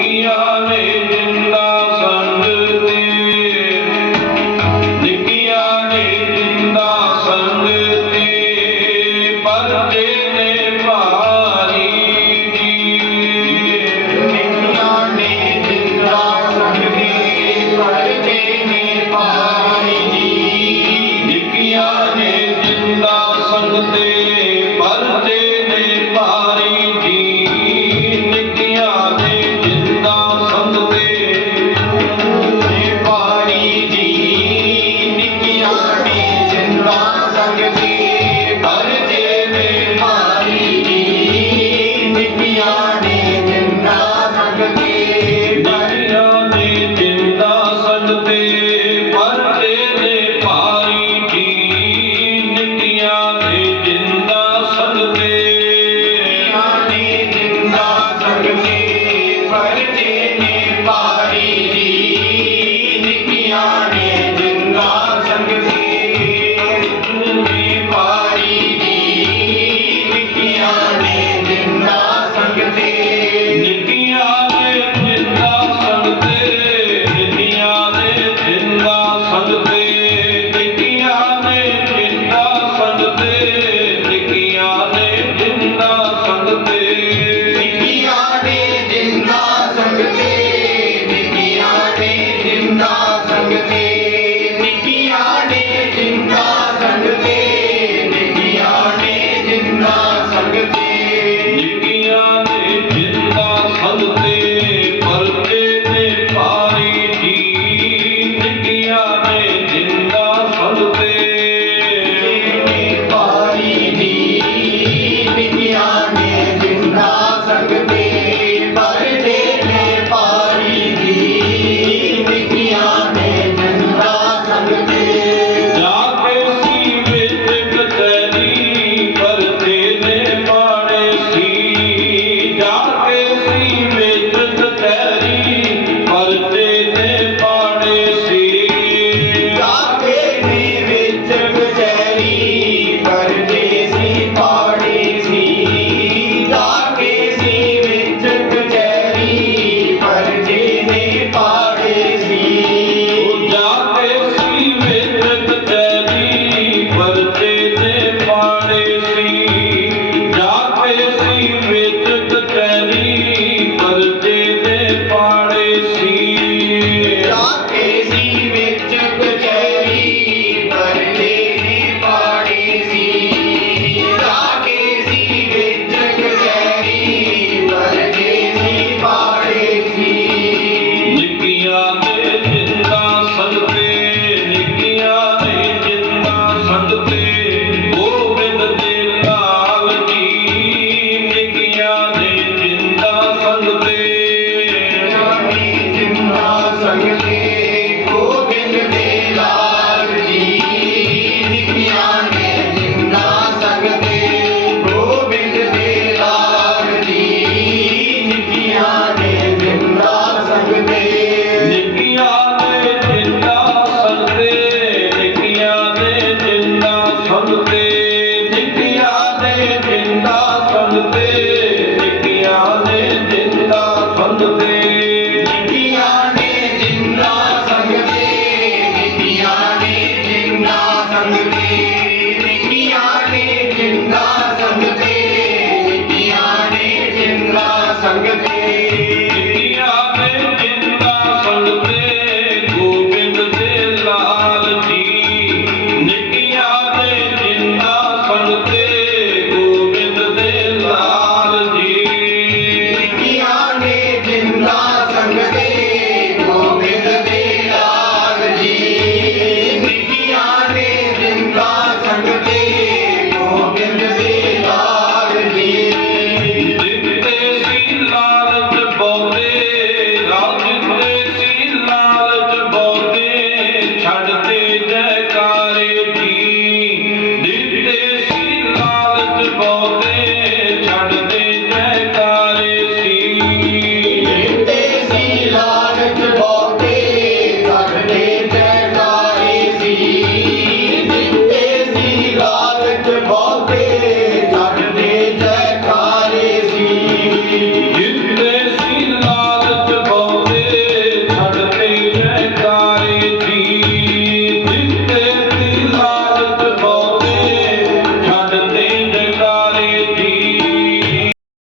Are God. to ball.